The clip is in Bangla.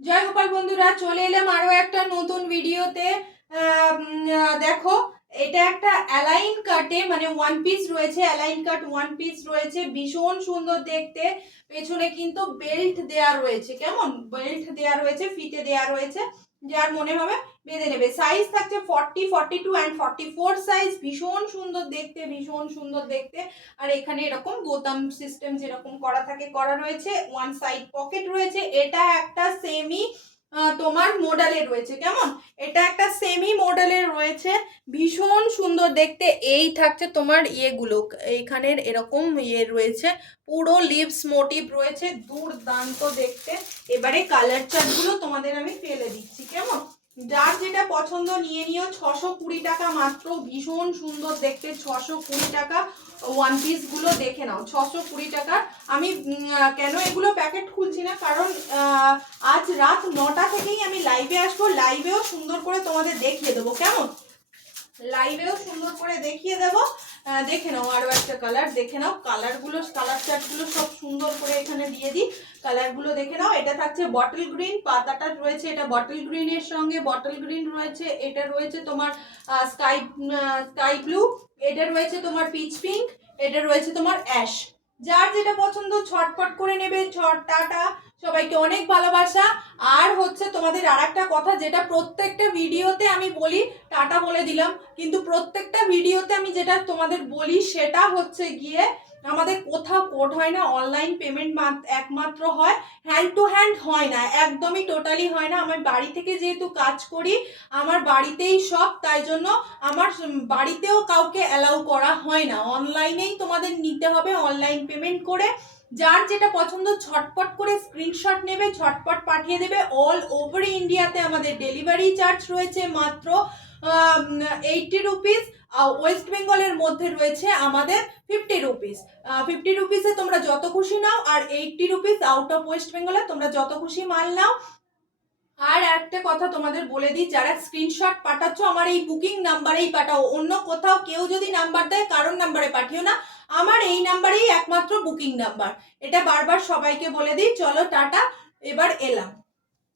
জয় গোপাল বন্ধুরা চলে এলাম আরও একটা নতুন ভিডিওতে এটা একটা অ্যালাইন কাটে মানে ওয়ান পিস রয়েছে, অ্যালাইন কাট ওয়ান পিস রয়েছে, ভীষণ সুন্দর দেখতে। পেছনে কিন্তু বেল্ট দেয়া রয়েছে, কেমন? বেল্ট দেয়া রয়েছে ফিতে দেয়া রয়েছে, যার মনে হবে বেঁধে নেবে। সাইজ থাকছে forty forty two and forty four size ভীষণ সুন্দর দেখতে, ভীষণ সুন্দর দেখতে। আর এখানে এরকম বোতাম সিস্টেম যেরকম করা থাকে, করা রয়েছে। ওয়ান সাইড পকেট রয়েছে, এটা একটা সেমি তোমার মোডালে রয়েছে, কেমন? এটা একটা সেমি মডেলের রয়েছে, ভীষণ সুন্দর দেখতে, এই থাকছে তোমার ইয়েগুলো এখানের এরকম ইয়ে রয়েছে, পুরো লিপস মোটিভ রয়েছে, দুর্দান্ত দেখতে, এবারে কালার চার্টগুলো তোমাদের আমি ফেলে দিচ্ছি, কেমন? পছন্দ, নিয়ে নিও। ছশো কুড়ি টাকা মাত্র, ভীষণ সুন্দর দেখতে, ছশো কুড়ি টাকা ওয়ান পিসগুলো দেখে নাও। ছশো কুড়ি টাকা। আমি কেন এগুলো প্যাকেট খুলছি না? কারণ আজ রাত নটা থেকেই আমি লাইভে আসব। লাইভেও সুন্দর করে তোমাদের দেখিয়ে দেবো। কেমন? লাইভেও সুন্দর করে দেখিয়ে দেবো। দেখে নাও আরও একটা কালার দেখে নাও। কালারগুলো কালার চার্টগুলো সব সুন্দর করে এখানে দিয়ে দিই। কালারগুলো দেখে নাও। এটা থাকছে বটল গ্রিন পাতাটা রয়েছে এটা বটল গ্রিনের সঙ্গে। বটল গ্রিন রয়েছে, এটা রয়েছে তোমার স্কাই স্কাই ব্লু এটা রয়েছে তোমার পিচ পিঙ্ক এটা রয়েছে তোমার অ্যাশ যার যেটা পছন্দ ছটপট করে নেবে, ছট, টাটা। সবাইকে অনেক ভালোবাসা। আর হচ্ছে তোমাদের আর একটা কথা, যেটা প্রত্যেকটা ভিডিওতে আমি বলি, টাটা বলে দিলাম। কিন্তু প্রত্যেকটা ভিডিওতে আমি যেটা তোমাদের বলি, সেটা হচ্ছে গিয়ে আমাদের কোথাও কোড হয় না অনলাইন পেমেন্ট একমাত্র হয় হ্যান্ড টু হ্যান্ড হয় না, একদমই টোটালি হয় না। আমার বাড়ি থেকে যেহেতু কাজ করি, আমার বাড়িতেই সব, তাই জন্য আমার বাড়িতেও কাউকে অ্যালাউ করা হয় না। অনলাইনেই তোমাদের নিতে হবে অনলাইন পেমেন্ট করে। যার যেটা পছন্দ, ছটপট করে স্ক্রিনশট নেবে, ছটপট পাঠিয়ে দেবে। অল ওভার ইন্ডিয়াতে আমাদের ডেলিভারি চার্জ রয়েছে মাত্র এইটটি রুপিস ওয়েস্ট বেঙ্গলের মধ্যে রয়েছে আমাদের ফিফটি রুপিস ফিফটি রুপিসে তোমরা যত খুশি নাও, আর eighty rupees out of West বেঙ্গলে তোমরা যত খুশি মাল নাও। আর একটা কথা তোমাদের বলে দিই, যারা স্ক্রিনশট পাঠাচ্ছ, আমার এই বুকিং নাম্বারেই পাঠাও। অন্য কোথাও কেউ যদি নাম্বার দেয়, কারোর নাম্বারে পাঠিও না। আমার এই নাম্বারেই একমাত্র বুকিং নাম্বার এটা বারবার সবাইকে বলে দিই। চলো, টাটা। এবার এলাম।